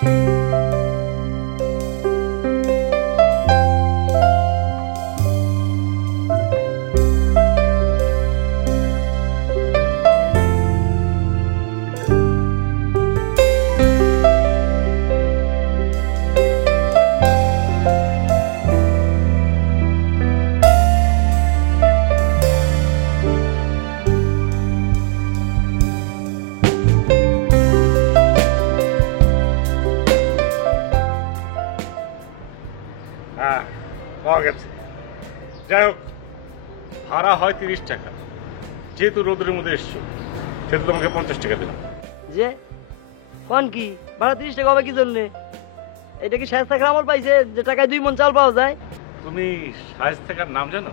হ্যাঁ পাওয়া গেছে। যাই হোক, ভাড়া হয় 30 টাকা। যেহেতু রোদের মধ্যে এসছো সেহেতু তোমাকে 50 টাকা দিলাম। যে কোন কি ভাড়া 30 টাকা হবে কি জন্যে? এটা কি শায়েস্তা খার আমল পাইছে যে টাকায় 2 মণ চাল পাওয়া যায়? তুমি শায়েস্তাকার নাম জানো?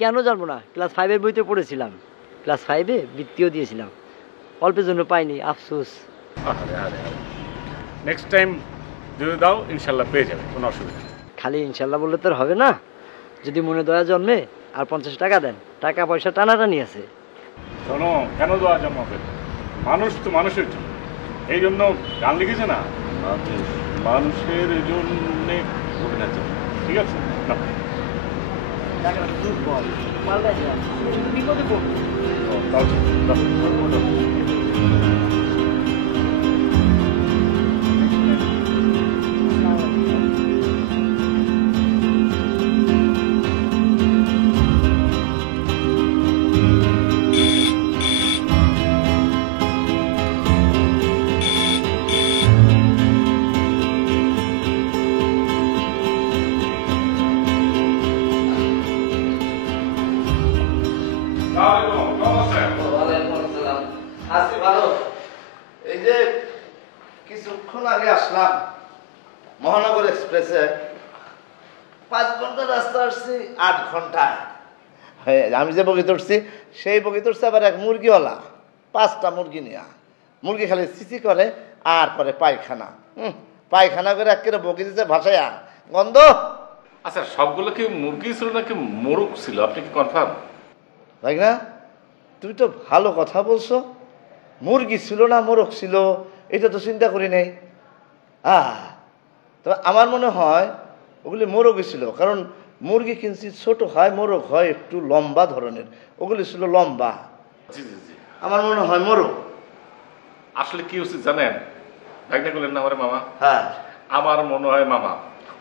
কেন জানবো না, ক্লাস 5-এর বইতে পড়েছিলাম। ক্লাস 5-এ বৃত্তিও দিয়েছিলাম, অল্পের জন্য পাইনি, আফসোস। নেক্সট টাইম যদি দাও ইনশাল্লাহ পেয়ে যাবে, কোনো অসুবিধা নেই। খালি ইনশাল্লাহ বললে তো আর হবে না, যদি মনে দয়া জন্মে আর 50 টাকা দেন, টাকা পয়সা টানাটানি আছে। শোনো, কেন দেওয়া জন্মাবে? মানুষ তো মানুষের জন্য, এই জন্য গান লিখেছে না, মানুষের জন্য ঠিক আছে না? বিপদে পড়বে। এই যে কিছুক্ষণ আগে আসলাম মহানগর এক্সপ্রেসে, 5 ঘন্টা রাস্তা আসছি 8 ঘন্টায়। আমি যে বগিতে উঠছি সেই বগিতে উঠছে আবার এক মুরগিওয়ালা, 5টা মুরগি নিয়ে। মুরগি খালি চিচি করে আর পরে পায়খানা, পায়খানা করে একেবারে বগি দিতে ভাসাইয়া গন্ধ। আচ্ছা, সবগুলো কি মুরগি ছিল নাকি মোরগ ছিল, আপনি কি কনফার্ম? তাই না? তুমি তো ভালো কথা বলছো, মুরগি ছিল না মোরগ ছিল এটা তো চিন্তা করি নাই। তবে আমার মনে হয় ওগুলি মোরগই ছিল, কারণ মুরগি কিনছি ছোট হয়, মোরগ হয় একটু লম্বা ধরনের, ওগুলি ছিল লম্বা। জি জি জি, আমার মনে হয় মোরগ। আসলে কি উচিত জানেন, ভাগনা করলেন না আমার মামা? হ্যাঁ, আমার মনে হয় মামা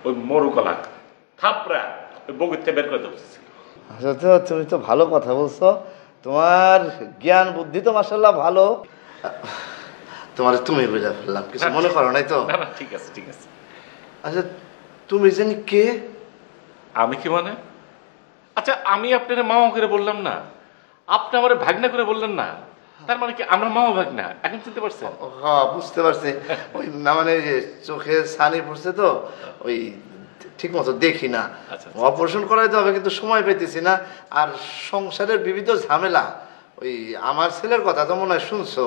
ওই মরুকলা থাপড়া ওই বগিতে বের করে দেওয়া উচিত। আচ্ছা, তো তুমি তো ভালো কথা বলছো, তোমার জ্ঞান বুদ্ধি তো মাশাআল্লাহ ভালো। তোমার তুমি বুঝা ফেললাম, কিছু মনে করো নাই তো? না না, ঠিক আছে ঠিক আছে। আচ্ছা, তুমি জানি কে? আমি কি মানে? আচ্ছা, আমি আপনার মামা করে বললাম না, আপনি আমার ভাগনা করে বললেন না, তার মানে কি আমরা মামা ভাগনা? এখন চিনতে পারছেন? হ্যাঁ, বুঝতে পারছি। ওই না মানে চোখে ছানি পড়ছে তো, ওই ঠিক মতো দেখি না। অপারেশন করাইতে হবে কিন্তু সময় পেতেছি না, আর সংসারের বিবিধ ঝামেলা। ওই আমার ছেলের কথা তো মনে হয় শুনছো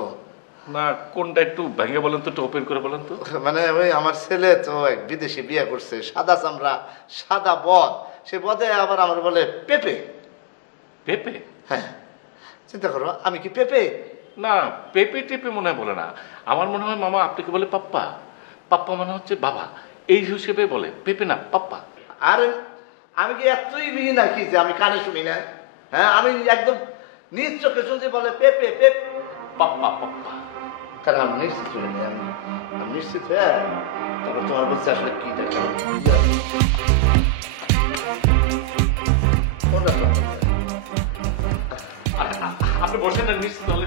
না? কোনটা একটু ভেঙে বলেন তো, একটু ওপেন করে বলেন তো। মানে ওই আমার ছেলে তো এক বিদেশি বিয়ে করছে, সাদা চামড়া সাদা বদ, সে বদে আবার আমার বলে পেপে। পেপে? হ্যাঁ, চিন্তা করো, আমি কি পেপে? না, পেপে টেপে মনে হয় বলে না, আমার মনে হয় মামা আপনাকে বলে পাপ্পা। পাপ্পা মানে হচ্ছে বাবা, এই হিসেবে বলে, পেপে না পাপ্পা। আর আমি কি এতই বিহি নাকি যে আমি কানে শুনি না? হ্যাঁ, আমি একদম নিজ চোখে শুনছি বলে পেপে পেপে পাপ্পা পাপ্পা। কারণ আমি নিশ্চিত শুনিনি, আমি নিশ্চিত হয়ে তারপর তোমার বলছে আসলে কি দেখা আপনি বসেন না, নিশ্চিত হলে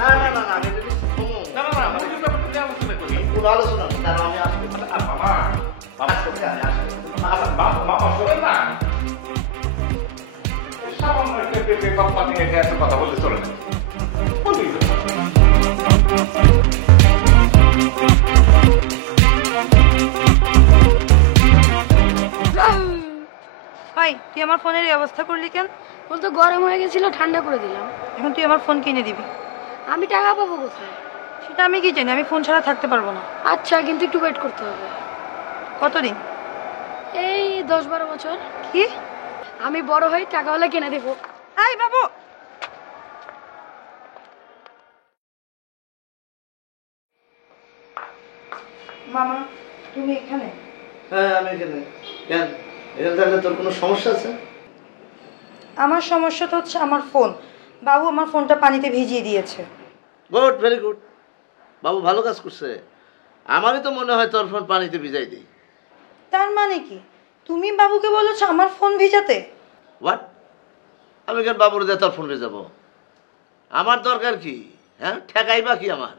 না না না না আমি এটা নিশ্চিত হবো না না না, আমি কিন্তু আপনাকে নিয়ে আলোচনা করি। পুরো আলোচনা তার আমি আসবো। মামা মামা মামা শোনেন না, সামান্য একটা পেপে পাপ্পা নিয়ে এত কথা বলতে চলে না। ভাই, তুই আমার ফোনের এই অবস্থা করলি কেন? বলতো গরম হয়ে গেছিল, ঠান্ডা করে দিলাম। এখন তুই আমার ফোন কিনে দিবি। আমি টাকা পাবো কোথায়? সেটা আমি কি জানি, আমি ফোন ছাড়া থাকতে পারবো না। আচ্ছা, কিন্তু একটু ওয়েট করতে হবে। কতদিন? এই 10-12 বছর। কি? আমি বড় হয়ে টাকা হলে কিনে দেবো। এই বাবু, মামা তুমি এখানে? হ্যাঁ আমি এখানে। কেন, এখানে থাকলে তোর কোনো সমস্যা আছে? আমার সমস্যাটা হচ্ছে আমার ফোন। বাবু আমার ফোনটা পানিতে ভিজিয়ে দিয়েছে। Good, very good. বাবু ভালো কাজ করছে। আমারই তো মনে হয় তোর ফোন পানিতে ভিজাই দিই। তার মানে কি তুমি বাবুকে বলেছো আমার ফোন ভিজাতে? হোয়াট? আমি কেন বাবুর দিয়ে তোর ফোন ভেজাবো? আমার দরকার কি? হ্যাঁ, ঠেকাই বা কি আমার?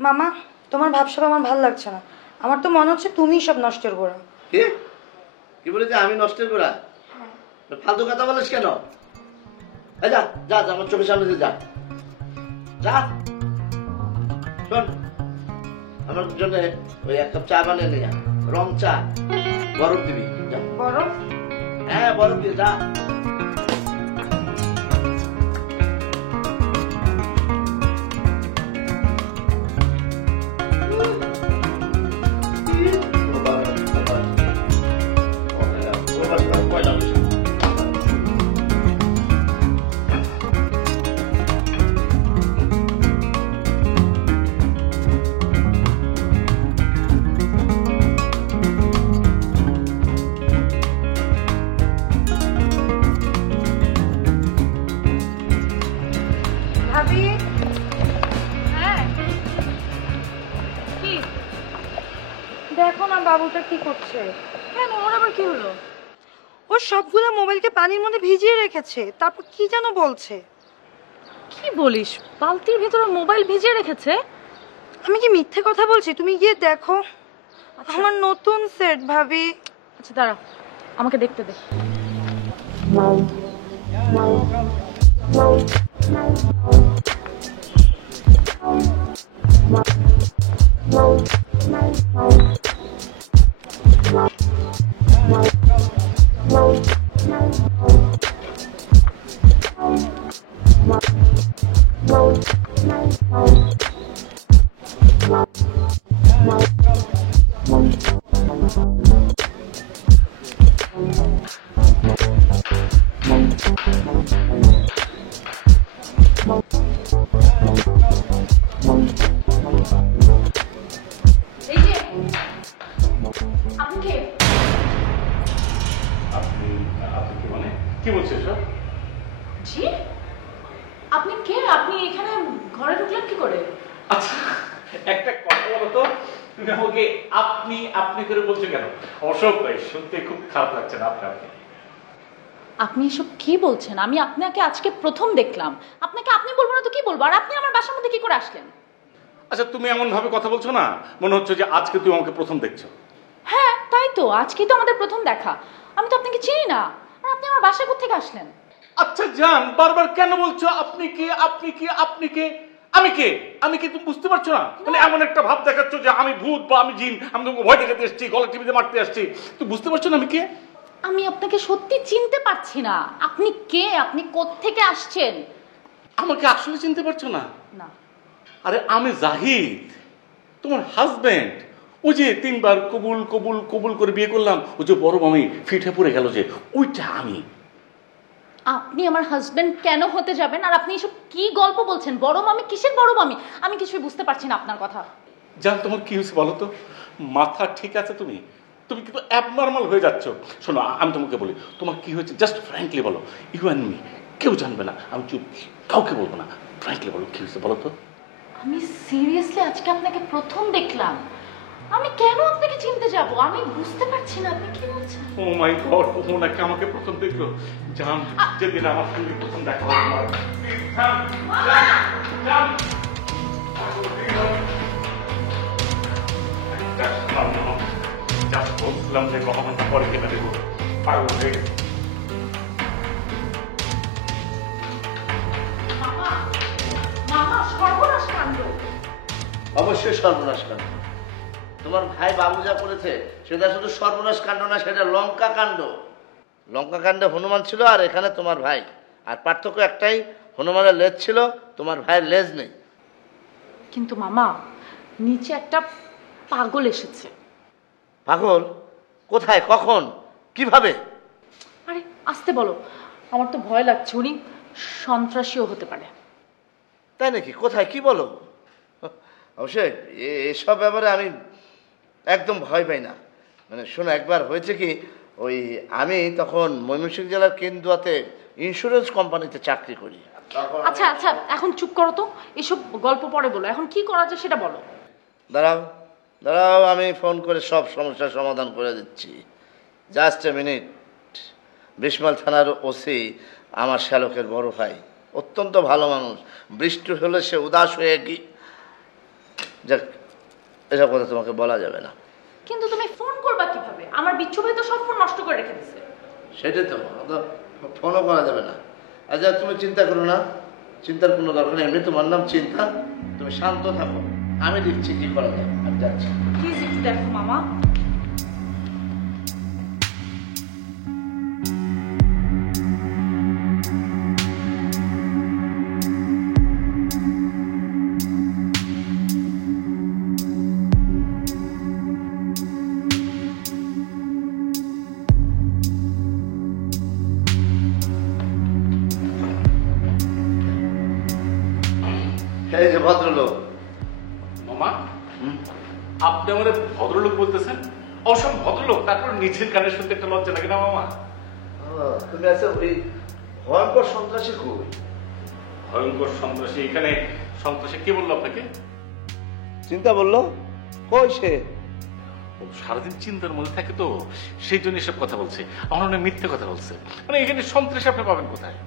মামা তোমার ভাবসাব আমার ভালো লাগছে না। আমার তো মনে হচ্ছে তুমিই সব নষ্টের গোড়া। কি কি বলে যে আমি নষ্টের গোড়া? ফালতু কথা বলিস কেন? এই যা যা যা, আমার চোখের সামনে দিয়ে যা যা। শোন, আমার জন্য ওই 1 কাপ চা বানিয়ে নিয়ে আয়। রং চা, বরফ দিবি। যা। বরফ? হ্যাঁ বরফ দিয়ে যা। ভাবি হ্যাঁ কি? দেখো না বাবুটা কি করছে। কেন, ওর আবার কি হলো? ও সবগুলো মোবাইলকে পানির মধ্যে ভিজিয়ে রেখেছে, তারপর কি যেন বলছে। কি বলিস, বালতির ভিতরে মোবাইল ভিজিয়ে রেখেছে? আমি কি মিথ্যে কথা বলছি? তুমি গিয়ে দেখো। আমার নতুন সেট ভাবি। আচ্ছা দাঁড়া, আমাকে দেখতে দে। এই যে আপনি কে? আপনি আপনি কি মানে কি বলছেন সব? জি, আপনি কে? আপনি এখানে ঘরে ঢুকলেন কি করে? আচ্ছা একটা কথা বলো তো, তুমি আমাকে আপনি আপনি করে বলছো কেন? অবশ্য শুনতে খুব খারাপ লাগছে না আপনি আপনি। আপনি এসব কি বলছেন? আমি আপনাকে আজকে প্রথম দেখলাম। আপনাকে আপনি বলবো না তো কি বলবো? আর আপনি আমার বাসার মধ্যে কি করে আসলেন? আচ্ছা তুমি এমন ভাবে কথা বলছো না, মনে হচ্ছে যে আজকে তুমি আমাকে প্রথম দেখছো। হ্যাঁ তাই তো, আজকেই তো আমাদের প্রথম দেখা। আমি তো আপনাকে চিনি না। আর আপনি আমার বাসায় কোত্থেকে আসলেন? আচ্ছা জান, বারবার কেন বলছো আপনি কে আপনি কে আপনি কে? আমি কে আমি কে তুমি বুঝতে পারছো না? মানে এমন একটা ভাব দেখাচ্ছ যে আমি ভূত বা আমি জিন, আমি তোমাকে ভয় দেখাতে এসেছি, গলা টিভিতে মারতে আসছি। তুমি বুঝতে পারছো না আমি কে? আমি আপনাকে সত্যি চিনতে পারছি না। আপনি কে? আপনি কোত্থেকে আসছেন? আমাকে আসলে চিনতে পারছো না? না। আরে আমি জাহিদ, তোমার হাজবেন্ড। ওই যে 3বার কবুল কবুল কবুল করে বিয়ে করলাম, ওই যে বড় মামি ফিটে পড়ে গেল যে, ওইটা আমি। আপনি আমার হাজবেন্ড কেন হতে যাবেন? আর আপনি এসব কি গল্প বলছেন? বড় মামি? কিসের বড় মামি? আমি কিছুই বুঝতে পারছি না আপনার কথা। জান তোমার কি হয়েছে বলো তো? মাথা ঠিক আছে? তুমি তুমি কিন্তু অ্যাবনর্মাল হয়ে যাচ্ছ। শোনো আমি তোমাকে বলি, তোমার কি হয়েছে জাস্ট ফ্র্যাঙ্কলি বলো। ইউ অ্যান্ড মি, কেউ জানবে না, আমি চুপ, কাউকে বলবো না। ফ্র্যাঙ্কলি বলো কি হয়েছে বলো তো। আমি সিরিয়াসলি আজকে আপনাকে প্রথম দেখলাম। আমি কেন আপনাকে চিনতে যাব? আমি বুঝতে পারছি না আপনি কি বলছেন। ও মাই গড, ও নাকি আমাকে প্রথম দেখলো। জান যেদিন আমার সঙ্গে প্রথম দেখা হলো আমার, জান জান জাস্ট বলছিলাম যে কমান্ডা পরে কেটে দেবো, পাগল হয়ে গেছে। মামা, মামা সর্বনাশ কাণ্ড। অবশ্যই সর্বনাশ কাণ্ড। তোমার ভাই বাবু যা করেছে সেটা শুধু সর্বনাশ কাণ্ড না, সেটা লঙ্কা কাণ্ড। লঙ্কা কাণ্ডে হনুমান ছিল আর এখানে তোমার ভাই। আর পার্থক্য একটাই, হনুমানের লেজ ছিল, তোমার ভাইয়ের লেজ নেই। কিন্তু মামা, নিচে একটা পাগল এসেছে। পাগল? কোথায়, কখন, কিভাবে? আরে আসতে বলো, আমার তো ভয় লাগছে। উনি সন্ত্রাসীও হতে পারে। তাই নাকি? কোথায়, কি বলো? অবশ্যই এসব ব্যাপারে আমি একদম ভয় পাই না। মানে শোনো, একবার হয়েছে কি, ওই আমি তখন ময়মনসিংহ জেলার কেন্দুয়াতে ইন্স্যুরেন্স কোম্পানিতে চাকরি করি। আচ্ছা আচ্ছা, এখন চুপ করো তো, এসব গল্প পরে বলো, এখন কি করা যায় সেটা বলো। দাঁড়াও দাঁড়াও, আমি ফোন করে সব সমস্যার সমাধান করে দিচ্ছি। Just a minute. বিশমাল থানার ওসি আমার শ্যালকের বড় ভাই, অত্যন্ত ভালো মানুষ। বৃষ্টি হলে সে উদাস হয়ে কি, যাক এসব কথা তোমাকে বলা যাবে না। কিন্তু তুমি ফোন করবা কিভাবে? আমার বিচ্ছু ভাই তো সব ফোন নষ্ট করে রেখে দিছে। সেটাই তো, ফোনও করা যাবে না। আচ্ছা তুমি চিন্তা করো না, চিন্তার কোনো দরকার নেই। এমনি তোমার নাম চিন্তা, তুমি শান্ত থাকো, আমি দেখছি কি করা যায়। আমি যাচ্ছি। প্লিজ একটু দেখো মামা। এই যে ভদ্রলোক। মামা, আপনি আমাদের ভদ্রলোক বলতেছেন? অবশ্য ভদ্রলোক, তারপর নিজের কানে শুনতে একটা লজ্জা লাগে না মামা? তুমি আচ্ছা ওই ভয়ঙ্কর সন্ত্রাসী কই? ভয়ঙ্কর সন্ত্রাসী? এখানে সন্ত্রাসী কে বললো আপনাকে? চিন্তা বললো, কই সে? ও সারাদিন চিন্তার মধ্যে থাকে তো, সেই জন্য এসব কথা বলছে। আমার অনেক মিথ্যে কথা বলছে। মানে এখানে সন্ত্রাসী আপনি পাবেন কোথায়?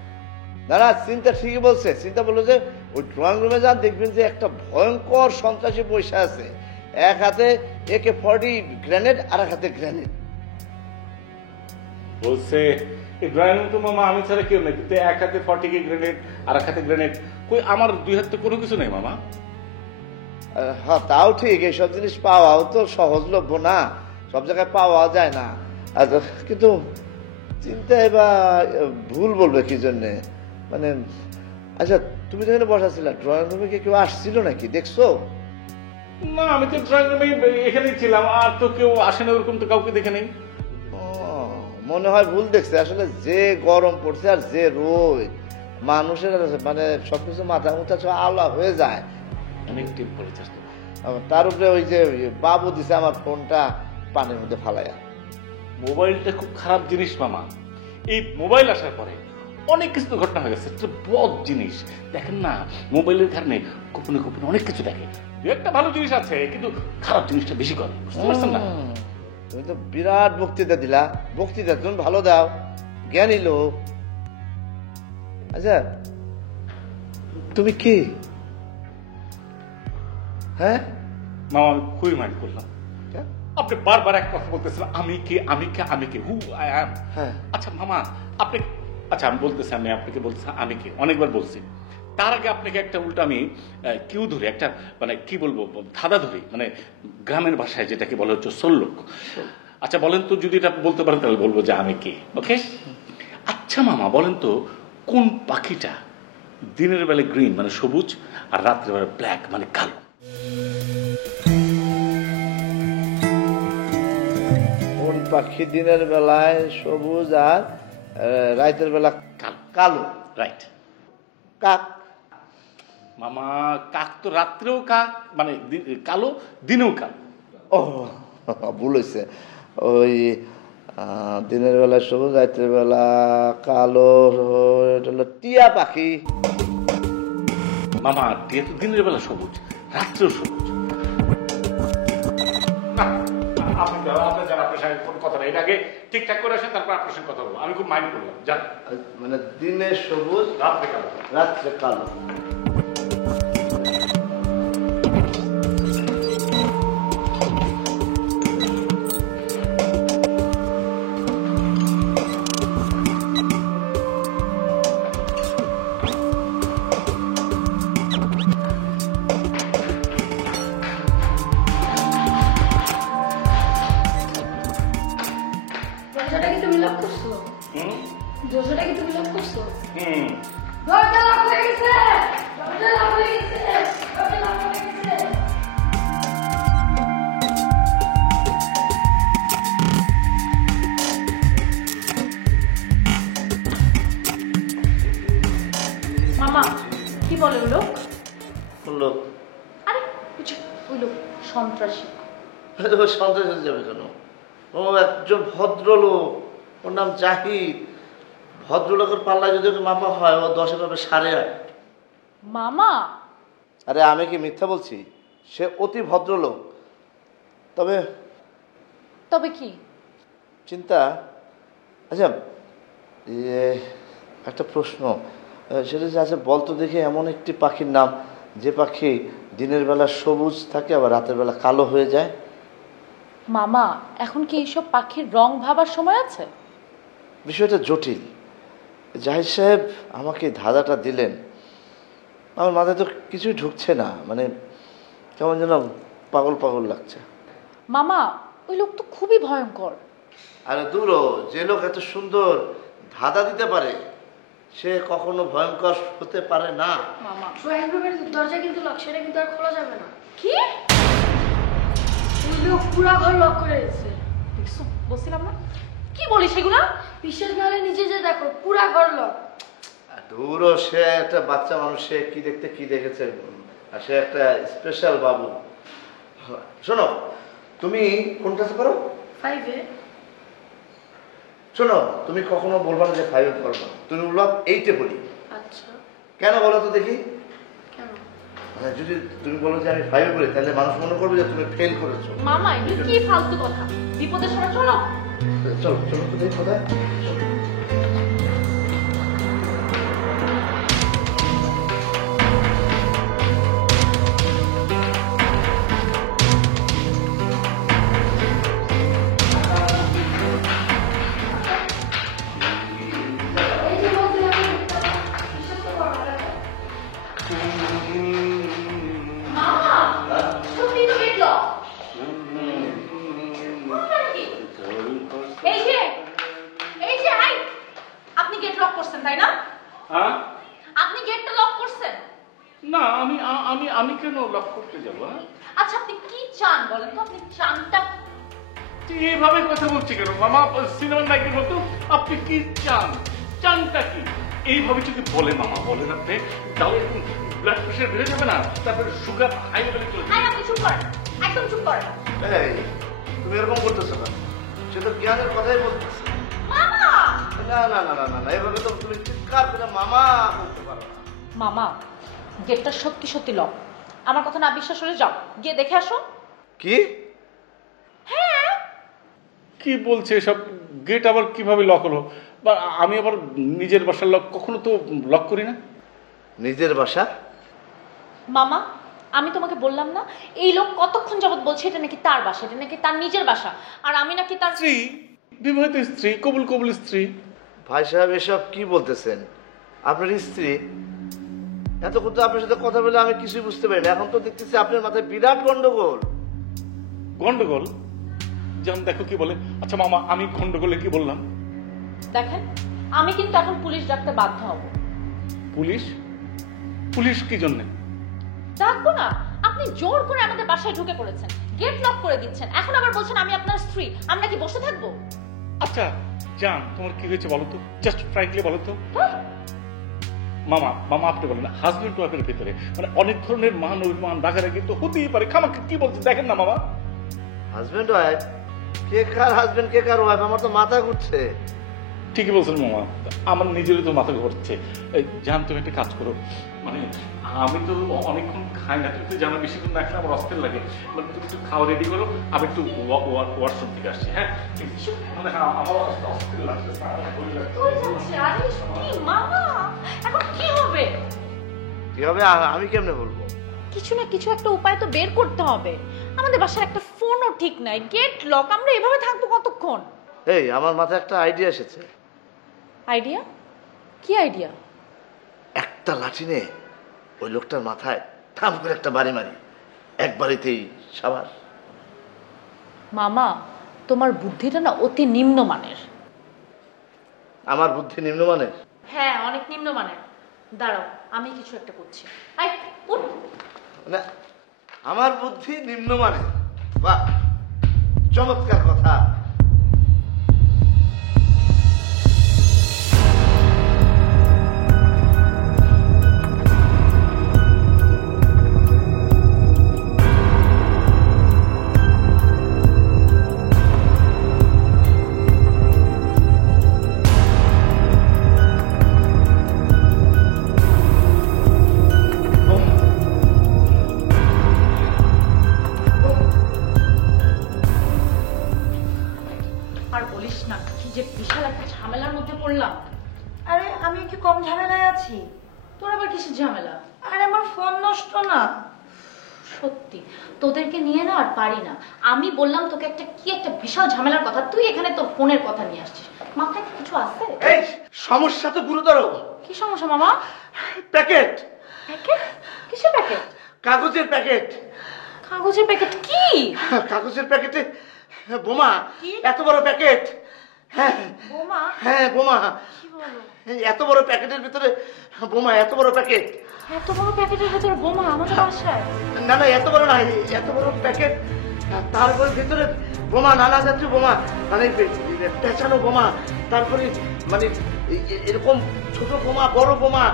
দাঁড়া, চিন্তা ঠিকই বলছে। চিন্তা বললো যে ওই ড্রয়িং রুমে যান, দেখবেন যে একটা ভয়ঙ্কর সন্ত্রাসী বসে আছে। এক হাতে AK-40 গ্রেনেড, আর এক হাতে গ্রেনেড। বলছে এই ড্রয়িং রুম তো মামা আমি ছাড়া কেউ নেই, কিন্তু এক হাতে 40 গ্রেনেড আর এক হাতে গ্রেনেড। কই আমার দুই হাতে কোনো কিছু নেই মামা। হ্যাঁ তাও ঠিক, এইসব জিনিস পাওয়াও তো সহজলভ্য না, সব জায়গায় পাওয়া যায় না। আর কিন্তু চিন্তা এবার ভুল বলবে কি জন্যে? মানে আচ্ছা, তুমি যেখানে বসা ছিল ড্রয়িং রুমে কি কেউ আসছিল নাকি, দেখছো? না, আমি তো ড্রয়িং রুমে এখানেই ছিলাম, আর তো কেউ আসে না, ওরকম তো কাউকে দেখে নেই। মনে হয় ভুল দেখছে। আসলে যে গরম পড়ছে আর যে রোদ, মানুষের মানে সবকিছু মাথা মুথা সব আলা হয়ে যায়। অনেক টেম্পারেচার। তার উপরে ওই যে বাবু দিছে আমার ফোনটা পানির মধ্যে ফালাইয়া। মোবাইলটা খুব খারাপ জিনিস মামা। এই মোবাইল আসার পরে অনেক কিছু তো ঘটনা হয়ে গেছে। একটা বদ জিনিস দেখেন না, মোবাইলের কারণে গোপনে গোপনে অনেক কিছু দেখে। দু একটা ভালো জিনিস আছে, কিন্তু খারাপ জিনিসটা বেশি করে, বুঝতে পারছেন না? তুমি তো বিরাট বক্তৃতা দিলা। বক্তৃতা তুমি ভালো দাও, জ্ঞানী লোক। আচ্ছা তুমি কি? হ্যাঁ মামা আমি খুবই মাইন্ড করলাম। আপনি বারবার এক কথা বলতেছেন, আমি কে আমি কে আমি কে, হু আই অ্যাম। হ্যাঁ। আচ্ছা মামা আপনি, আচ্ছা আমি বলতেছি, আমি আপনাকে বলতেছি আমি কে, অনেকবার বলছি। তার আগে আপনাকে একটা উল্টো আমি কিউ ধরে একটা মানে কি বলবো ধাঁধা ধরি, মানে গ্রামের ভাষায় যেটাকে বলা হচ্ছে সোল্লোক। আচ্ছা বলেন তো, যদি এটা বলতে পারেন তাহলে বলবো যে আমি কে। ওকে? আচ্ছা মামা বলেন তো, কোন পাখিটা দিনের বেলা গ্রিন মানে সবুজ, আর রাত্রের বেলা ব্ল্যাক মানে কালো? কোন পাখি দিনের বেলায় সবুজ আর রাতের বেলা কালো? রাইট। কাক। মামা কাক তো রাত্রেও কাক, মানে কালো, দিনেও কালো। ও ভুল হয়েছে। ওই দিনের বেলা সবুজ, রাতের বেলা কালো, এটা হলো টিয়া পাখি। মামা টিয়া তো দিনের বেলা সবুজ, রাত্রেও সবুজ। আপনার সঙ্গে কোনো কথা নেই, এর আগে ঠিকঠাক করে আসেন, তারপর আপনার সঙ্গে কথা বলবো। আমি খুব মাইন্ড করলাম, জান। মানে দিনে সবুজ, রাত্রে কালো। রাত্রে কালো। দরজাটা কি তুমি লক করছো? হুম দরজাটা কি তুমি লক করছো? হুম দরজা লক হয়ে গেছে! দরজা লক হয়ে গেছে! দরজা লক হয়ে গেছে! মামা কি বলে লোক? বললো আরে কিছু ও সন্দেহ হয়ে যাবে কেন? ও একজন ভদ্রলোক, ওর নাম জাহিদ। ভদ্রলোকের পাল্লায় যদি ওকে মাপা হয়, ও 10-এ পাবে 8.5। মামা আরে আমি কি মিথ্যা বলছি? সে অতি ভদ্রলোক। তবে তবে কি? চিন্তা, আচ্ছা একটা প্রশ্ন, সেটা যে আছে বলতো দেখে এমন একটি পাখির নাম যে পাখি দিনের বেলা সবুজ থাকে আবার রাতের বেলা কালো হয়ে যায়। মামা এখন কি এইসব পাখির রং ভাবার সময় আছে? বিষয়টা জটিল। জাহিদ সাহেব আমাকে ধাঁধাটা দিলেন, আমার মাথায় তো কিছুই ঢুকছে না, মানে কেমন যেন পাগল পাগল লাগছে। মামা ওই লোক তো খুবই ভয়ঙ্কর। আরে দূর হ, যে লোক এত সুন্দর ধাঁধা দিতে পারে সে কখনো ভয়ঙ্কর হতে পারে না। মামা সোহেল রুমের দরজা কিন্তু লক, সেটা কিন্তু আর খোলা যাবে না। কি ওই লোক পুরা ঘর লক করে দিয়েছে। দেখছো, বলছিলাম না? কি বলিস সেগুলা? বিশ্বাস না হলে নিজে যে দেখো, পুরা ঘর লক। দূর হ, সে একটা বাচ্চা মানুষ, সে কি দেখতে কি দেখেছে, আর সে একটা স্পেশাল বাবু। শোনো, তুমি কোন ক্লাসে পড়ো? 5-এ। শোনো, তুমি কখনো বলবা না যে 5-এ পড়বা, তুমি বলবা 8-এ পড়ি। আচ্ছা, কেন বলো তো দেখি? কেন? মানে যদি তুমি বলো যে আমি 5-এ পড়ি, তাহলে মানুষ মনে করবে যে তুমি ফেল করেছো। মামা এগুলো কি ফালতু কথা? বিপদের সময় চলো। চলো চলো তো দেখি কোথায়। এই যে বলছিলাম, বিশ্বাস তো করো না। মামা সত্যি তো গেট লক। এই যে আই, আপনি গেট লক করছেন তাই না? হ্যাঁ? আপনি গেটটা লক করছেন? না, আমি আমি আমি কেন লক করতে যাবো? হ্যাঁ? আচ্ছা আপনি কি চান বলেন তো? আপনি চানটা তুই এইভাবে কথা বলছি কেন মামা? সিনেমার নায়কের মতো আপনি কি চান? চানটা কি? এইভাবে যদি বলে মামা, বলেন আপনি, তাহলে ব্লাড প্রেশার বেড়ে যাবে না, তারপরে সুগার হাই লেভেলে চলে আই যাবে। আপনি চুপ করেন, একদম চুপ করেন। এই, তুমি এরকম করতেছো না, সে তো জ্ঞানের কথাই বলতেছে। মামা না না না না না না, এভাবে তো তুমি চিৎকার করে মামা বলতে পারো না। মামা গেটটা সত্যি সত্যি লক। আমার কথা না বিশ্বাস হলে যাও গিয়ে দেখে আসো। কি? হ্যাঁ কি বলছে এসব? গেট আবার কিভাবে লক হলো? বা আমি আবার নিজের বাসার লক কখনো তো লক করি না। নিজের বাসা? মামা আমি তোমাকে বললাম না এই লোক কতক্ষণ যাবত বলছে এটা নাকি তার বাসা, এটা নাকি তার নিজের বাসা, আর আমি নাকি তার স্ত্রী, বিবাহিত স্ত্রী, কবুল কবুল স্ত্রী। ভাই সাহেব এসব কি বলতেছেন? আপনার স্ত্রী? এতক্ষণ তো আপনার সাথে কথা বলে আমি কিছুই বুঝতে পারি না, এখন তো দেখতেছি আপনার মাথায় বিরাট গন্ডগোল। গন্ডগোল? যেমন দেখো কি বলে। আচ্ছা মামা, আমি গন্ডগোলে কি বললাম? দেখেন আমি কিন্তু এখন পুলিশ ডাকতে বাধ্য হব। পুলিশ? পুলিশ কি জন্যে? ডাকবো না? আপনি জোর করে আমাদের বাসায় ঢুকে পড়েছেন, গেট লক করে দিচ্ছেন, এখন আবার বলছেন আমি আপনার স্ত্রী। আমরা কি বসে থাকবো? আচ্ছা জান, তোমার কি হয়েছে বলো তো, জাস্ট ফ্র্যাঙ্কলি বলো তো। মামা মামা আপনি বলেন, হাজবেন্ড ওয়াইফের ভিতরে মানে অনেক ধরনের মান অভিমান রাগারাগি তো হতেই পারে। খামাকে কি বলছে দেখেন না মামা। Husband wife? কে কার হাজবেন্ড কে কার ওয়াইফ? আমার তো মাথা ঘুরছে। ঠিকই বলছেন মামা, আমার নিজেরই তো মাথা ঘুরছে। জান তুমি একটা কাজ করো, মানে আমি তো অনেকক্ষণ খাই না, তুমি তো জানো বেশিক্ষণ না খেলে আমার অস্থির লাগে। মানে তুমি একটু খাওয়া রেডি করো, আমি একটু ওয়াশরুম থেকে আসছি। হ্যাঁ মানে আমার অস্থির লাগছে। কই যাচ্ছে? আরে এসব কি মামা? এখন কি হবে? কি হবে আমি কেমনে বলবো? কিছু না কিছু একটা উপায় তো বের করতে হবে। আমাদের বাসার একটা ফোনও ঠিক নাই, গেট লক, আমরা এভাবে থাকবো কতক্ষণ? এই আমার মাথায় একটা আইডিয়া এসেছে। আইডিয়া? কি আইডিয়া? একটা লাঠি নে ওই লোকটার মাথায় ঠাম করে একটা বাড়ি মারি, একবারেতেই সাবাস। মামা তোমার বুদ্ধিটা না অতি নিম্নমানের। আমার বুদ্ধি নিম্নমানের? হ্যাঁ অনেক নিম্নমানের। দাঁড়াও আমি কিছু একটা করছি। আই উঠ। মানে আমার বুদ্ধি নিম্নমানের? বাহ, চমৎকার কথা। বলিস না, কি যে বিশাল একটা ঝামেলার মধ্যে পড়লাম। আরে আমি কি কম ঝামেলায় আছি? তোর আবার কিসের ঝামেলা? আরে আমার ফোন নষ্ট না। সত্যি তোদেরকে নিয়ে না আর পারি না। আমি বললাম তোকে একটা বিশাল ঝামেলার কথা, তুই এখানে তোর ফোনের কথা নিয়ে আসছিস। মাথায় কি কিছু আছে? এই সমস্যা তো গুরুতর। কি সমস্যা মামা? Packet, packet? কিসের প্যাকেট? কাগজের প্যাকেট। কাগজের প্যাকেট? কি কাগজের প্যাকেটে বোমা। এত বড় প্যাকেট। হ্যাঁ বোমা? হ্যাঁ বোমা। কি বলো? এত বড় প্যাকেটের ভিতরে বোমা, এত বড় প্যাকেট। এত বড় প্যাকেটের ভেতরে বোমা আমাদের বাসায়? না না, এত বড় না, এত বড় প্যাকেট, তারপরে ভিতরে বোমা, নানা জাতীয় বোমা, মানে পেঁচানো বোমা, তারপরে মানে এরকম ছোট বোমা, বড় বোমা,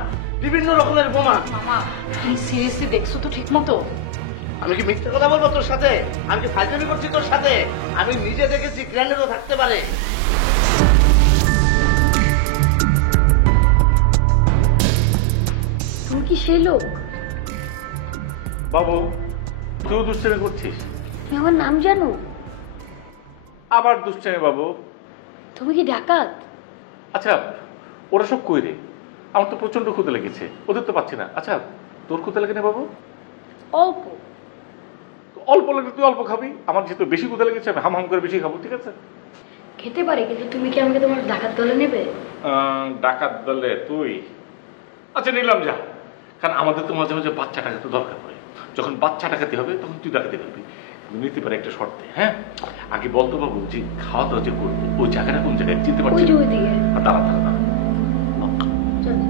বিভিন্ন রকমের বোমা। মামা তুমি সিরিয়াসলি দেখছো তো ঠিক মতো? আমি কি মিথ্যে কথা বলবো তোর সাথে? আমি কি ফাজলামি করছি তোর সাথে? আমি নিজে দেখেছি, গ্র্যান্ডেরও থাকতে পারে। তুমি কি সেই লোক? বাবু, তুই দুশ্চেমি করছিস? তুমি আমার নাম জানো? আবার দুশ্চেমি বাবু? তুমি কি ডাকাত? আচ্ছা, ওরা সব কই রে? আমার তো প্রচন্ড ক্ষুদে লেগেছে, ওদের তো পাচ্ছি না। আচ্ছা, তোর ক্ষুদে লাগে না বাবু? অল্প। অল্প লাগলে তুই অল্প খাবি, আমার যেহেতু বেশি ক্ষুদে লেগেছে আমি হাম হাম করে বেশি খাবো, ঠিক আছে? খেতে পারি, কিন্তু তুমি কি আমাকে তোমার ডাকাত দলে নেবে? ডাকাত দলে তুই? আচ্ছা নিলাম, যা। কারণ আমাদের তো মাঝে মাঝে বাচ্চা টাকাতে দরকার পড়ে, যখন বাচ্চা টাকাতে হবে তখন তুই ডাকাতে পারবি, নিতে পারে একটা শর্তে। হ্যাঁ, আগে বলতো বাবু যে খাওয়া দাওয়া যে করবো ওই জায়গাটা কোন জায়গায় চিনতে পারছি? ওইদিকে। দাঁড়া দাঁড়া দাঁড়া। চলো।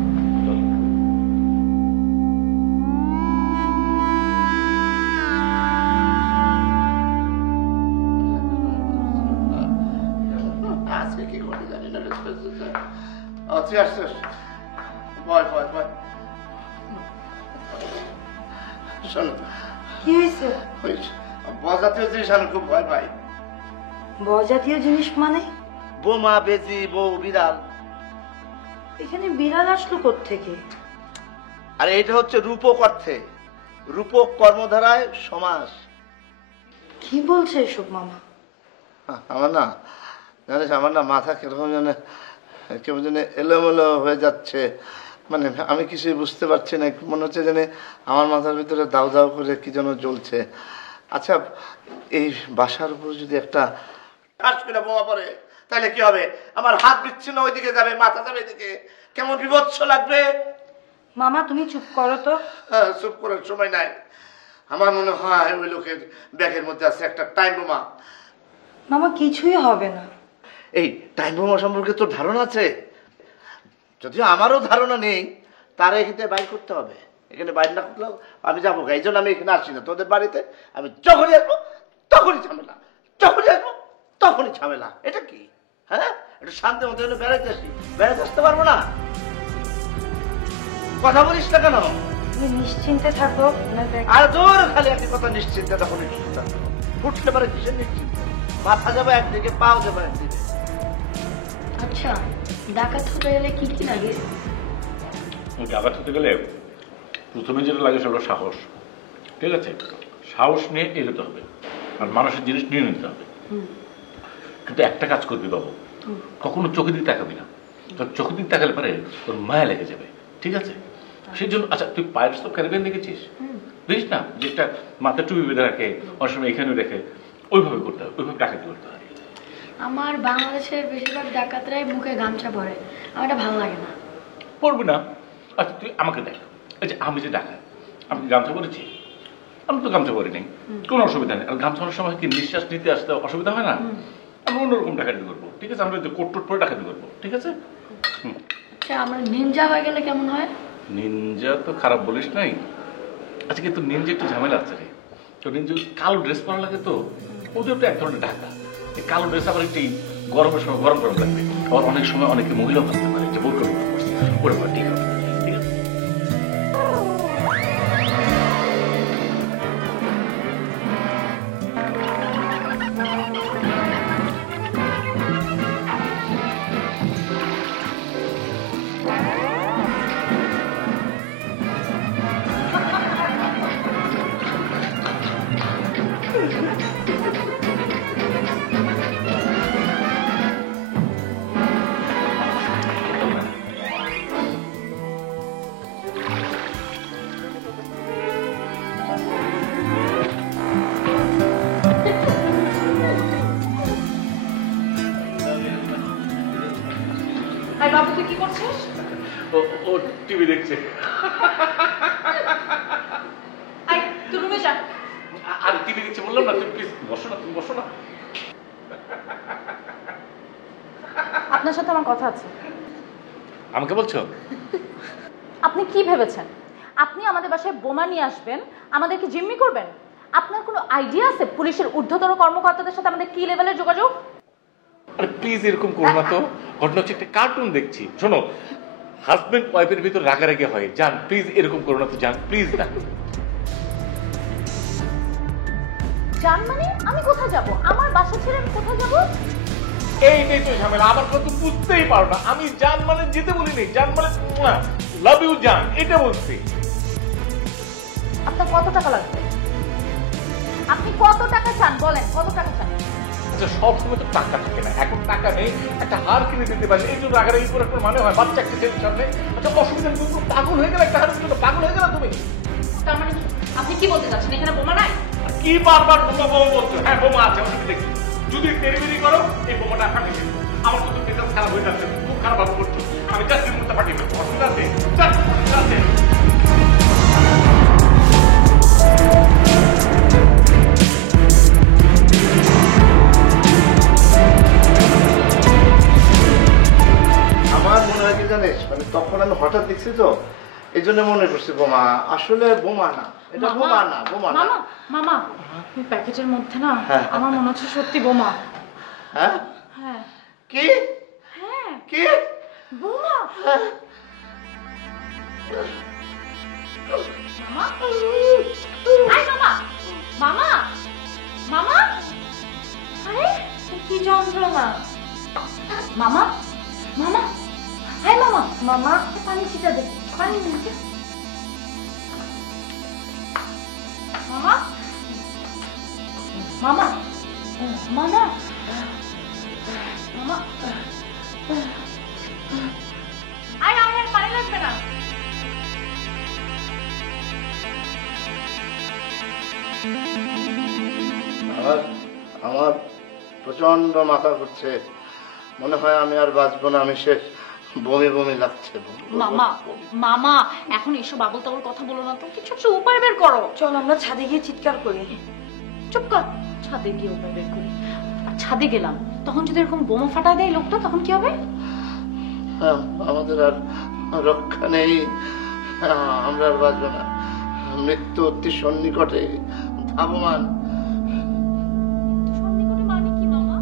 আজকে কি করে জানি না। তুই আসছিস? বয় বয় বয়। শোনো, কি হয়েছে? ওই বজাতীয় জিনিস আমি খুব ভয় পাই। বজাতীয় জিনিস মানে? বোমা, বেজি, বউ, বিড়াল। এখানে বিড়াল আসলো কোত্থেকে? আর এটা হচ্ছে রূপক অর্থে, রূপক কর্মধারায় সমাস। কি বলছে এসব মামা? আমার না জানিস, আমার না মাথা কিরকম যেন কেমন যেন এলোমেলো হয়ে যাচ্ছে। মানে আমি কিছুই বুঝতে পারছি না, মনে হচ্ছে যেন আমার মাথার ভিতরে দাউ দাউ করে কি যেন জ্বলছে। আচ্ছা, এই বাসার উপর যদি একটা ঠাস করে বোমা পড়ে তাহলে কি হবে? আমার হাত বিচ্ছিন্ন ওইদিকে যাবে, মাথা যাবে এদিকে, কেমন বিভৎস লাগবে। মামা তুমি চুপ করো তো। চুপ করার সময় নাই। আমার মনে হয় ওই লোকের ব্যাগের মধ্যে আছে একটা টাইম বোমা। মামা কিছুই হবে না। এই টাইম বোমা সম্পর্কে তোর ধারণা আছে? যদিও আমারও ধারণা নেই, তারা এখানে বাইর করতে হবে। এখানে বাইর না করলেও আমি যাবো, এই জন্য আমি এখানে আসি না তোদের বাড়িতে। আমি যখনই আসবো তখনই ঝামেলা, যখনই আসবো তখনই ঝামেলা। এটা কি? হ্যাঁ, একটু শান্তি মতো হলে বেড়াতে আসি, বেড়াতে আসতে পারবো না? কথা বলিস না কেন? তুমি নিশ্চিন্তে থাকো। আর দূর খালি একটি কথা, নিশ্চিন্তে তখনই ফুটলে পারে কিসের নিশ্চিন্ত? মাথা যাবে একদিকে, পাও যাবে একদিকে। আচ্ছা, ডাকাত হতে গেলে কি কি লাগে? ডাকাত হতে গেলে প্রথমে যেটা লাগে সেটা হলো সাহস, ঠিক আছে? সাহস নিয়ে এগোতে হবে, আর মানুষের জিনিস নিয়ে নিতে হবে। কিন্তু একটা কাজ করবি বাবু, কখনো চোখের দিকে তাকাবি না, তোর চোখের দিকে তাকালে পারে তোর মায়া লেগে যাবে, ঠিক আছে? সেই জন্য আচ্ছা, তুই পাইরেটস অফ ক্যারিবিয়ান দেখেছিস? দেখিস না, যে একটা মাথা টুপি বেঁধে রাখে, অনেক সময় এখানে রেখে, ওইভাবে করতে হবে, ওইভাবে ডাকাতি করতে হবে। আমার বাংলাদেশের বেশিরভাগ ডাকাতরাই মুখে গামছা পরে, আমার এটা ভালো লাগে না। পড়বি না? আচ্ছা তুই আমাকে দেখ, এই যে আমি যে ডাকাত, আমি কি গামছা পরেছি? আমি তো গামছা পরি নেই, কোনো অসুবিধা নেই। আর গামছা অনেক সময় কি নিঃশ্বাস নিতে আসতে অসুবিধা হয় না? আমরা অন্যরকম ডাকাতি করবো, ঠিক আছে? আমরা কোট টোট পরে ডাকাতি করবো, ঠিক আছে? আচ্ছা, আমরা নিনজা হয়ে গেলে কেমন হয়? নিনজা তো খারাপ বলিস নাই। আচ্ছা, কিন্তু নিনজা একটু ঝামেলা আছে রে। তো নিনজা কালো ড্রেস পরা লাগে, তো ওদের তো এক ধরনের ঢাকা। এই কালো ড্রেস আবার একটি গরমের সময় গরম গরম লাগবে, আবার অনেক সময় অনেকে মহিলা ভাবতে পারে যে বোরকা করছে, ওরা ঠিক হবে, ঠিক আছে? বাবু তুই কি করছিস? ও টিভি দেখছে। আই তুই রুমে যা। আর টিভি দেখছে বললাম না, তুমি প্লিজ বসো না, তুমি বসো না। আপনার সাথে আমার কথা আছে। আমাকে বলছো? আপনি কি ভেবেছেন আপনি আমাদের বাসায় বোমা নিয়ে আসবেন, আমাদেরকে জিম্মি করবেন? আপনার কোনো আইডিয়া আছে পুলিশের ঊর্ধ্বতন কর্মকর্তাদের সাথে আমাদের কি লেভেলের যোগাযোগ? আরে প্লিজ এরকম করো না তো। ঘটনা হচ্ছে একটা কার্টুন দেখছি। শোনো, হাজবেন্ড ওয়াইফের ভিতর রাগারাগি হয়। জান প্লিজ এরকম করো না তো, জান প্লিজ না। জান মানে আমি কোথায় যাব? আমার বাসা ছেড়ে আমি কোথায় যাব? এইটাই তো ঝামেলা, আমার কথা তো বুঝতেই পারো না। আমি জান মানে যেতে বলিনি, জান মানে লাভ ইউ জান, এটা বলছি। আপনার কত টাকা লাগবে? আপনি কত টাকা চান বলেন, কত টাকা চান? আচ্ছা সব সময় তো টাকা থাকে না, এখন টাকা নেই, একটা হার কিনে দিতে পারি, এই জন্য রাগারাগি করে কোনো মানে হয়? বাচ্চা একটা ছেলের সামনে। আচ্ছা অসুবিধা নেই, তুমি পাগল হয়ে গেলে, একটা হারের জন্য পাগল হয়ে গেলে তুমি। তার মানে আপনি কি বলতে চাচ্ছেন এখানে বোমা নাই? কি বারবার বোমা বোমা বলছো? হ্যাঁ বোমা আছে, আমি দেখি। যদি টেরিবিরি করো এই বোমাটা ফাটিয়ে দেবো। আমার তো মেজাজ খারাপ হয়ে যাচ্ছে, খুব খারাপ ভাবে করছো। আমি জাস্ট রিমোটটা ফাটিয়ে দেবো, অসুবিধা আছে? জাস্ট অসুবিধা আছে? আমার মনে হয় কি জানিস, মানে তখন আমি হঠাৎ দেখছি তো, এই জন্য মনে করছি বোমা। আসলে বোমা না, এটা বোমা না, বোমা না। মামা মামা ওই প্যাকেটের মধ্যে না হ্যাঁ। আমার মনে হচ্ছে সত্যি বোমা। হ্যাঁ হ্যাঁ কি হ্যাঁ কি বোমা। মামা আই মামা মামা মামা আরে কি যন্ত্রণা। মামা মামা হাই মামা মামা পানি ছিটা দে পানি নিচে। মামা মামা মামা মামা আয় আয় আয়, পানি লাগবে না। আমার আমার প্রচন্ড মাথা ঘুরছে, মনে হয় আমি আর বাঁচবো না, আমি শেষ, বমি বমি লাগছে। মামা মামা এখন এসব আবল তাবল কথা বলো না তো, কিছু একটা উপায় বের করো। চল আমরা ছাদে গিয়ে চিৎকার করি। চুপ কর। ছাদে গিয়ে উপায় বের করি। আর ছাদে গেলাম, তখন যদি এরকম বোমা ফাটা দেয় লোকটা, তখন কি হবে? আমাদের আর রক্ষা নেই, আমরা আর বাঁচবো না, মৃত্যু অতি সন্নিকটে, ধাবমান। সন্নিকটে মানে কি মামা?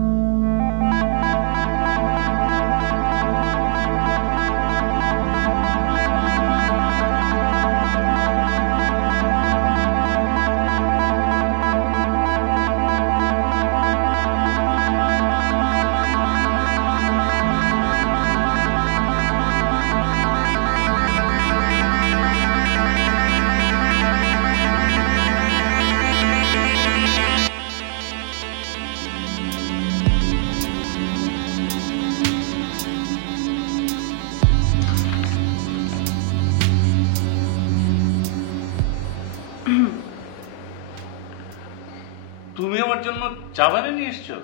তুমি আমার জন্য চা বানিয়ে নিয়ে এসছো?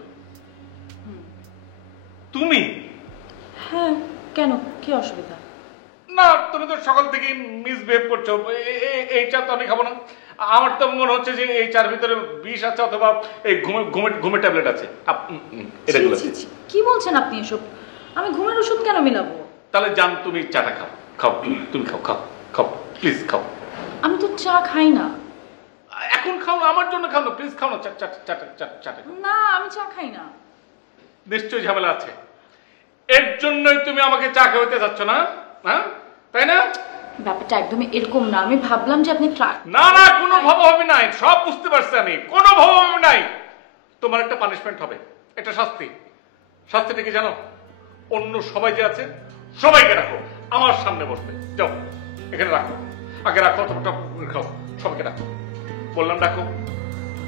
তুমি? হ্যাঁ কেন, কি অসুবিধা? না তুমি তো সকাল থেকে মিসবিহেভ করছো। এই চা তো আমি খাবো না। আমার তো মনে হচ্ছে যে এই চার ভিতরে বিষ আছে, অথবা এই ঘুমের ট্যাবলেট আছে। এটা ছি, গুলো ছি, ছি, কি বলছেন আপনি এসব? আমি ঘুমের ওষুধ কেন মিলাবো? তাহলে জান তুমি চাটা খাও, খাও তুমি খাও, খাও খাও প্লিজ খাও। আমি তো চা খাই না। এখন খাও না, আমার জন্য খাও না প্লিজ, খাও না চাটা। না আমি চা খাই না। নিশ্চয়ই ঝামেলা আছে, এর জন্যই তুমি আমাকে চা খাওয়াতে যাচ্ছ না, হ্যাঁ তাই না? ব্যাপারটা একদমই এরকম না, আমি ভাবলাম যে আপনি না না কোনো ভাবাভাবি নাই, সব বুঝতে পারছি আমি, কোনো ভাবাভাবি নাই। তোমার একটা পানিশমেন্ট হবে, একটা শাস্তি। শাস্তিটা কি জানো? অন্য সবাই যে আছে সবাইকে রাখো, আমার সামনে বসবে। যাও এখানে রাখো, আগে রাখো, তোমারটা খাও, সবাইকে রাখো। বললাম রাখো,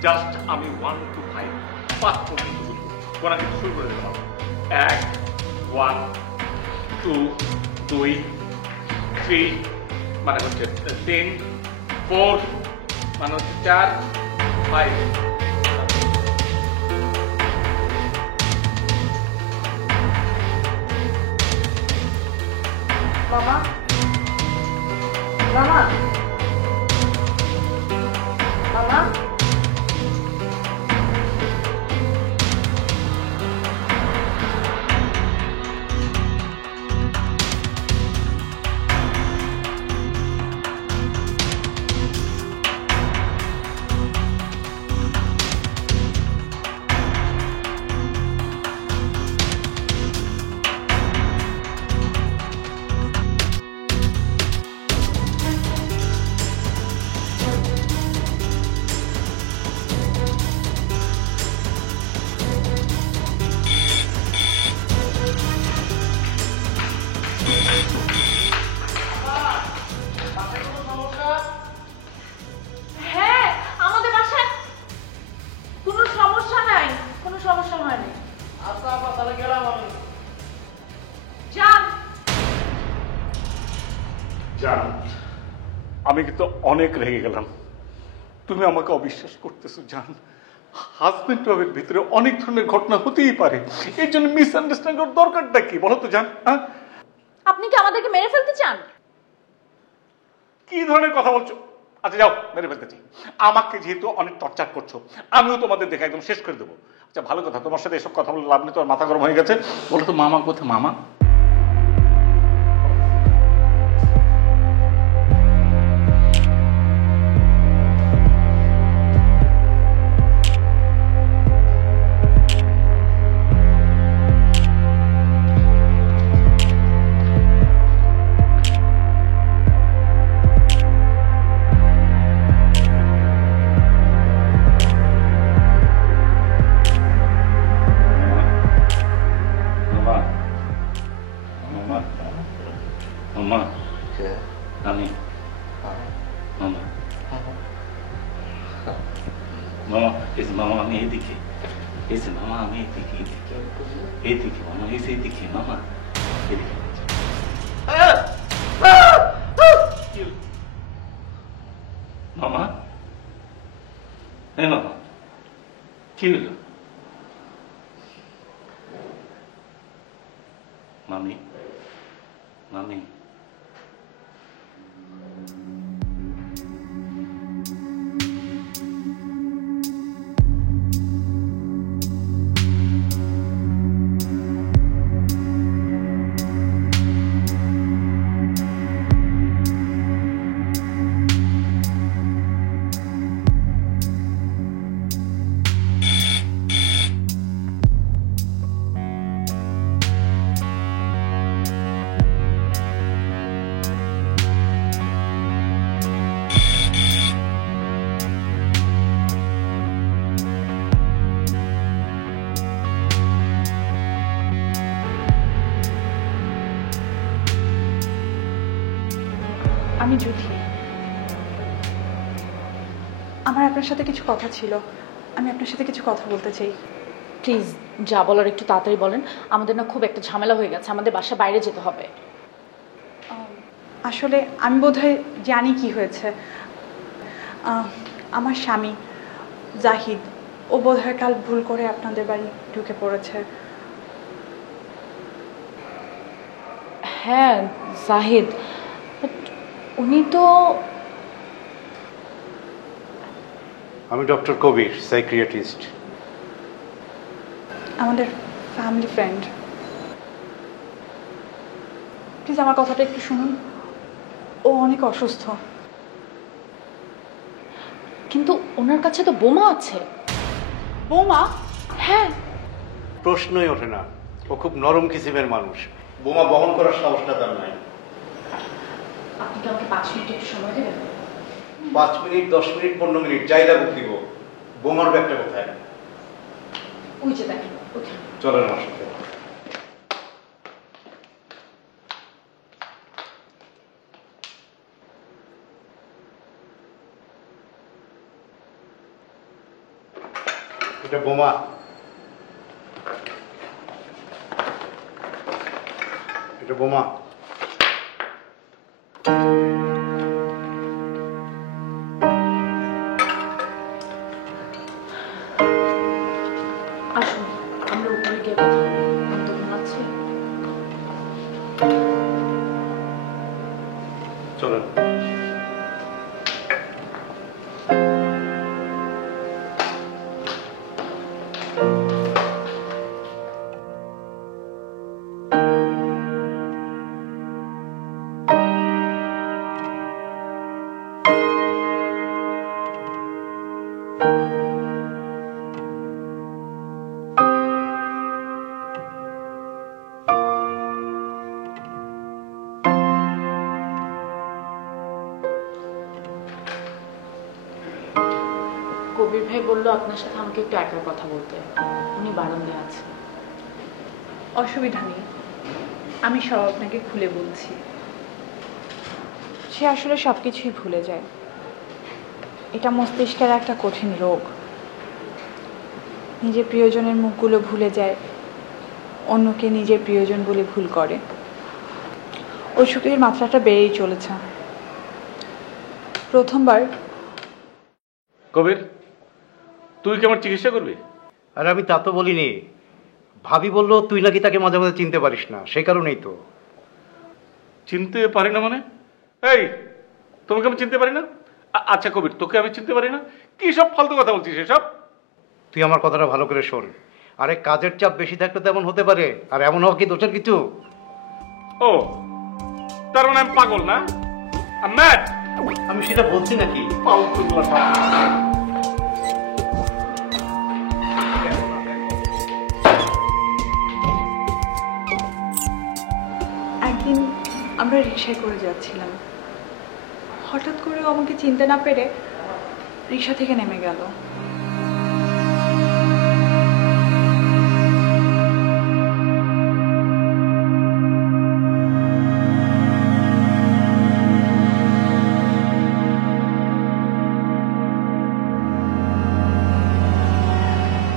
জাস্ট আমি 1 to 5 5 পর্যন্ত বলবো, গোনা কিন্তু শুরু করে দিলাম। 1 1 2 2 3 মানে হচ্ছে 3 4 মানে হচ্ছে 4 5। মামা মামা মামা হ্যাঁ, আমাদের বাসায় কোনো সমস্যা নাই, কোনো সমস্যা হয়নি। আচ্ছা আপা, তাহলে গেলাম আমি। যান। জান, আমি কিন্তু অনেক রেগে গেলাম। তুমি আমাকে অবিশ্বাস করতেছো জান। হাজবেন্ড ওয়াইফের ভিতরে অনেক ধরনের ঘটনা হতেই পারে, এর জন্য মিসআন্ডারস্ট্যান্ডিং এর দরকারটা কি বলো তো জান? হ্যাঁ, আপনি কি আমাদেরকে মেরে ফেলতে চান? কি ধরনের কথা বলছো? আচ্ছা যাও, মেরে ফেলতেছি। আমাকে যেহেতু অনেক টর্চার করছো, আমিও তোমাদের দেখে একদম শেষ করে দেবো। আচ্ছা ভালো কথা, তোমার সাথে এসব কথা বলে লাভ নেই, তোমার মাথা গরম হয়ে গেছে। বলো তো মামা কোথায়? মামা মামা মামা মামা আমি মামা মামা এই যে মামা আমি এইদিকে, এই যে মামা আমি এইদিকে, এইদিকে মামা, এই যে এইদিকে মামা, এদিকে। মামা হ্যাঁ মামা, কি হলো? মামি মামি আমি জুথি। আমার আপনার সাথে কিছু কথা ছিল, আমি আপনার সাথে কিছু কথা বলতে চাই। প্লিজ যা বলার একটু তাড়াতাড়ি বলেন, আমাদের না খুব একটা ঝামেলা হয়ে গেছে, আমাদের বাসা বাইরে যেতে হবে। আসলে আমি বোধহয় জানি কি হয়েছে। আমার স্বামী জাহিদ, ও বোধহয় কাল ভুল করে আপনাদের বাড়ি ঢুকে পড়েছে। হ্যাঁ জাহিদ, উনি তো আমি ডক্টর কবির, সাইকিয়াট্রিস্ট। আমাদের ফ্যামিলি ফ্রেন্ড। প্লিজ আমার কথাটা একটু শুনুন, ও অনেক অসুস্থ। কিন্তু ওনার কাছে তো বোমা আছে। বোমা? হ্যাঁ। প্রশ্নই ওঠে না, ও খুব নরম কিসিমের মানুষ, বোমা বহন করার সাহসটা তার নাই। আপনি কি আমাকে 5 মিনিট একটু সময় দেবেন? 5 মিনিট, 10 মিনিট, 15 মিনিট যাই লাগুক দিব। বোমার ব্যাগটা কোথায়? ওই যে দেখেন ওইখানে। চলেন আমার সাথে। এটা বোমা। এটা বোমা। আসুন আমরা উপরে গিয়ে কথা বলবো। আমি তো ঘুমাচ্ছি। কবির ভাই বললো আপনার সাথে আমাকে একটু একা কথা বলতে, উনি বারান্দায় আছে। অসুবিধা নেই, আমি সব আপনাকে খুলে বলছি। সে আসলে সব কিছুই ভুলে যায়। এটা মস্তিষ্কের একটা কঠিন রোগ। নিজের প্রিয়জনের মুখগুলো ভুলে যায়, অন্যকে নিজের প্রিয়জন বলে ভুল করে। অসুখের মাত্রাটা বেড়েই চলেছে। প্রথমবার কবির, তুই কি আমার চিকিৎসা করবি? আর আমি তা তো বলিনি। ভাবি বললো তুই নাকি তাকে মাঝে মাঝে চিনতে পারিস না, সেই কারণেই তো। চিনতে পারি না মানে? এই, তোমাকে আমি চিনতে পারি না? আচ্ছা কবির, তোকে আমি চিনতে পারি না? কি সব ফালতু কথা বলছিস এসব? তুই আমার কথাটা ভালো করে শোন। আরে কাজের চাপ বেশি থাকলে তো এমন হতে পারে, আর এমন হওয়া কি দোষের কিছু? ও, তার মানে আমি পাগল না? ম্যাড? আমি সেটা বলছি নাকি? একদিন আমরা রিকশায় করে যাচ্ছিলাম, হঠাৎ করে ও আমাকে চিনতে না পেরে রিকশা থেকে নেমে গেল।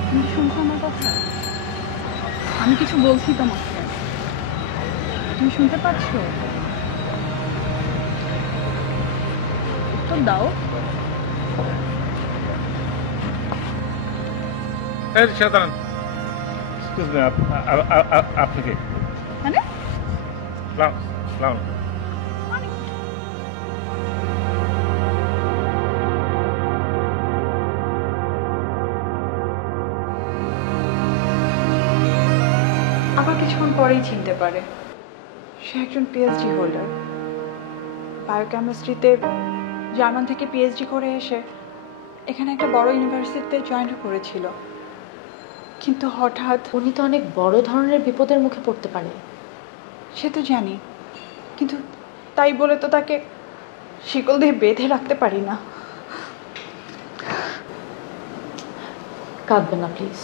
তুমি শুনছো আমার কথা? আমি কিছু বলছি তোমাকে, তুমি শুনতে পাচ্ছ? উত্তর দাও। আপনি কে? মানে আবার কিছুক্ষণ পরেই চিনতে পারে। সে একজন পিএইচডি হোল্ডার। বায়োকেমিস্ট্রিতে জার্মান থেকে পিএইচডি করে এসে এখানে একটা বড় ইউনিভার্সিটিতে জয়েন করেছিল, কিন্তু হঠাৎ। উনি তো অনেক বড় ধরনের বিপদের মুখে পড়তে পারে। সে তো জানি, কিন্তু তাই বলে তো তাকে শিকল দিয়ে বেঁধে রাখতে পারি না। কাঁদবে না প্লিজ।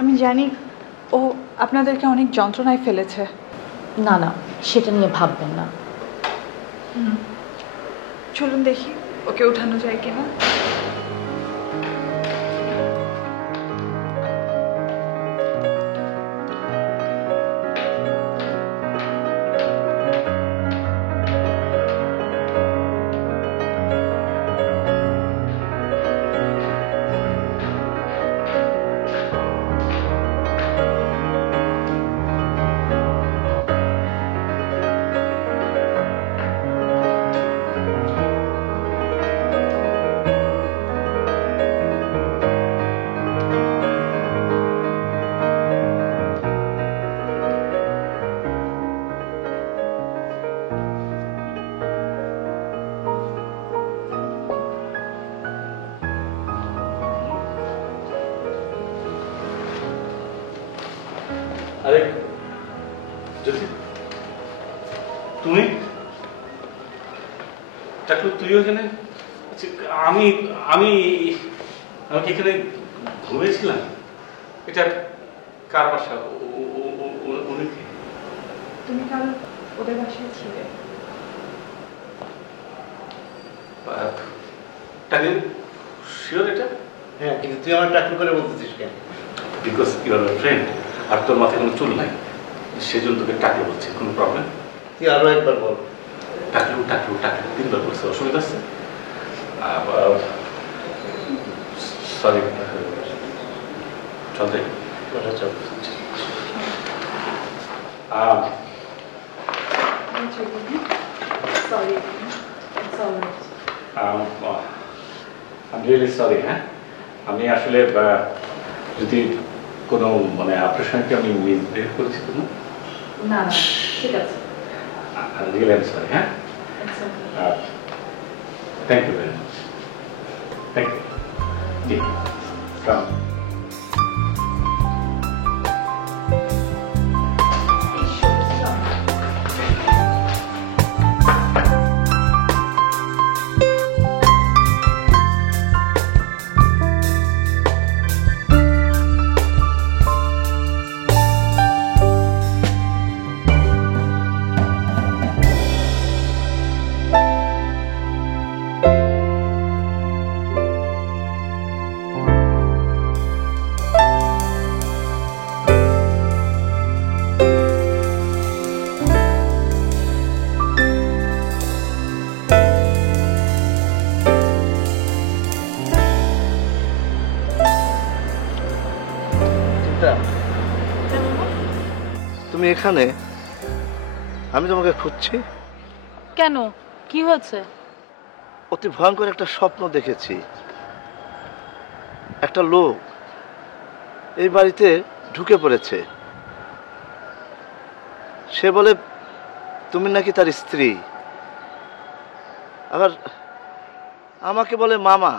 আমি জানি ও আপনাদেরকে অনেক যন্ত্রণায় ফেলেছে। না না, সেটা নিয়ে ভাববেন না। চলুন দেখি ওকে উঠানো যায় কিনা। আরে জ্যোতি, তুমি টাকলু, তুই এখানে? আচ্ছা, আমি আমি আমি কি এখানে ঘুমিয়েছিলাম? এটা কার বাসা? উনি কি? তুমি কাল ওদের বাসায় ছিলে। টাকলু শিওর এটা? হ্যাঁ, কিন্তু তুই আমার টাকলু করে বলতেছিস কেন? Because you are my friend, আর তোর মাথায় কোনো চুল নাই, সেজন্য তোকে টাকলু বলছি। কোনো প্রবলেম? তুই আরো একবার বল। টাকলু টাকলু টাকলু তিনবার বলছে, অসুবিধা আছে? সরি, চল যাই। চল। সরি। I'm really sorry, হ্যাঁ? আমি আসলে যদি কোনো মানে আপনার সঙ্গে আমি মিসবিহেভ করেছি তো না? না না ঠিক আছে রিয়েলি আই এম সরি। হ্যাঁ, thank you very much. Thank you. জি, কাম। তুমি এখানে? আমি তোমাকে খুঁজছি। কেন কি হয়েছে? অতি ভয়ঙ্কর একটা স্বপ্ন দেখেছি। একটা লোক এই বাড়িতে ঢুকে পড়েছে। সে বলে তুমি নাকি তার স্ত্রী, আবার আমাকে বলে মামা।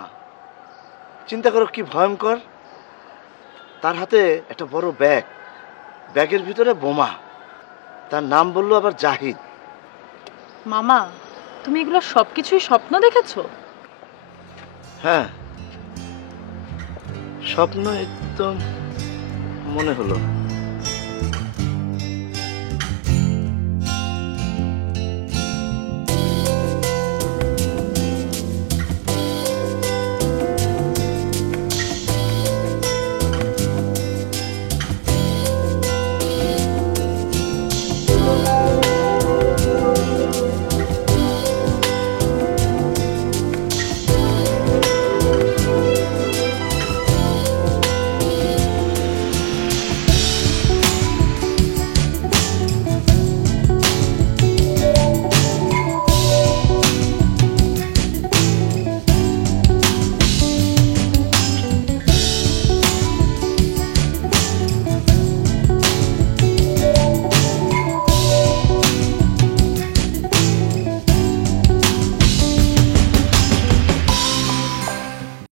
চিন্তা করো কি ভয়ঙ্কর। তার হাতে একটা বড় ব্যাগ, ব্যাগের ভিতরে বোমা। তার নাম বললো আবার জাহিদ। মামা তুমি এগুলো সবকিছুই স্বপ্ন দেখেছো? হ্যাঁ, স্বপ্ন একদম মনে হলো।